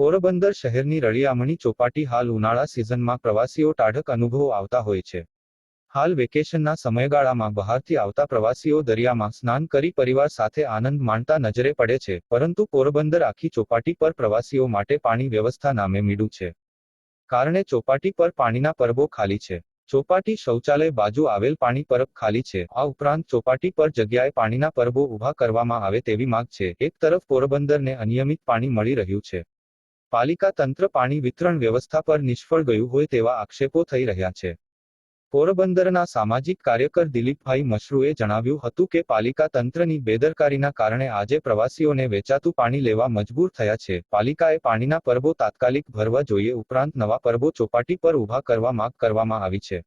પોરબંદર શહેરની રળિયામણી ચોપાટી હાલ ઉનાળા સિઝનમાં પ્રવાસીઓ ટાઢક અનુભવો આવતા હોય છે હાલ વેકેશનના સમયગાળામાં બહારથી આવતા પ્રવાસીઓ દરિયામાં સ્નાન કરી પરિવાર સાથે આનંદ માણતા નજરે પડે છે પરંતુ પોરબંદર આખી ચોપાટી પર પ્રવાસીઓ માટે પાણી વ્યવસ્થા નામે મીડું છે કારણે ચોપાટી પર પાણીના પરબો ખાલી છે ચોપાટી શૌચાલય બાજુ આવેલ પાણી પરબ ખાલી છે આ ઉપરાંત ચોપાટી પર જગ્યાએ પાણીના પરબો ઊભા કરવામાં આવે તેવી માંગ છે એક તરફ પોરબંદરને અનિયમિત પાણી મળી રહ્યું છે પાલિકા તંત્ર પાણી વિતરણ વ્યવસ્થા પર નિષ્ફળ ગયું હોય તેવા આક્ષેપો થઈ રહ્યા છે પોરબંદરના સામાજિક કાર્યકર દિલીપભાઈ મશરૂએ જણાવ્યું હતું કે પાલિકા તંત્રની બેદરકારીના કારણે આજે પ્રવાસીઓને વેચાતું પાણી લેવા મજબૂર થયા છે પાલિકાએ પાણીના પરબો તાત્કાલિક ભરવા જોઈએ ઉપરાંત નવા પરબો ચોપાટી પર ઊભા કરવા માગ કરવામાં આવી છે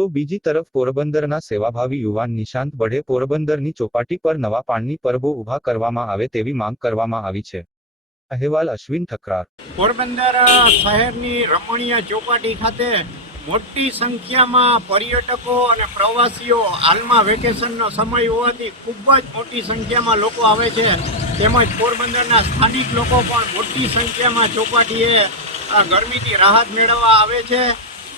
તો બીજી તરફ પોરબંદરના સેવાભાવી યુવાન નિશાંત બઢે પોરબંદરની ચોપાટી પર નવા પાણીની પરબો ઉભા કરવામાં આવે તેવી માંગ કરવામાં આવી છે અહેવાલ અશ્વિન ઠકરાર પોરબંદર શહેરની રમણીય ચોપાટી ખાતે મોટી સંખ્યામાં પર્યટકો અને પ્રવાસીઓ હાલમાં વેકેશનનો સમય હોવાથી ખૂબ જ મોટી સંખ્યામાં લોકો આવે છે તેમજ પોરબંદરના સ્થાનિક લોકો પણ મોટી સંખ્યામાં ચોપાટીએ ગરમીથી રાહત મેળવવા આવે છે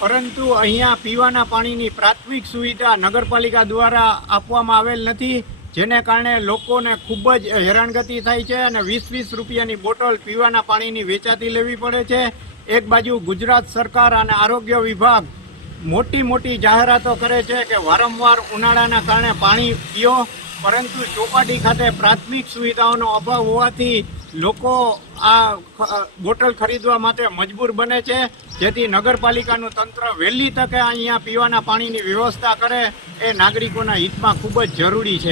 પરંતુ અહીંયા પીવાના પાણીની પ્રાથમિક સુવિધા નગરપાલિકા દ્વારા આપવામાં આવેલ નથી જેને કારણે લોકોને ખૂબ જ હેરાનગતિ થાય છે અને વીસ વીસ રૂપિયાની બોટલ પીવાના પાણીની વેચાતી લેવી પડે છે એક બાજુ ગુજરાત સરકાર અને આરોગ્ય વિભાગ મોટી મોટી જાહેરાતો કરે છે કે વારંવાર ઉનાળાના કારણે પાણી પીઓ પરંતુ ચોપાટી ખાતે પ્રાથમિક સુવિધાઓનો અભાવ હોવાથી લોકો આ બોટલ ખરીદવા માટે મજબૂર બને છે જેથી નગરપાલિકાનું તંત્ર વહેલી તકે અહીંયા પીવાના પાણીની વ્યવસ્થા કરે એ નાગરિકોના હિતમાં ખૂબ જ જરૂરી છે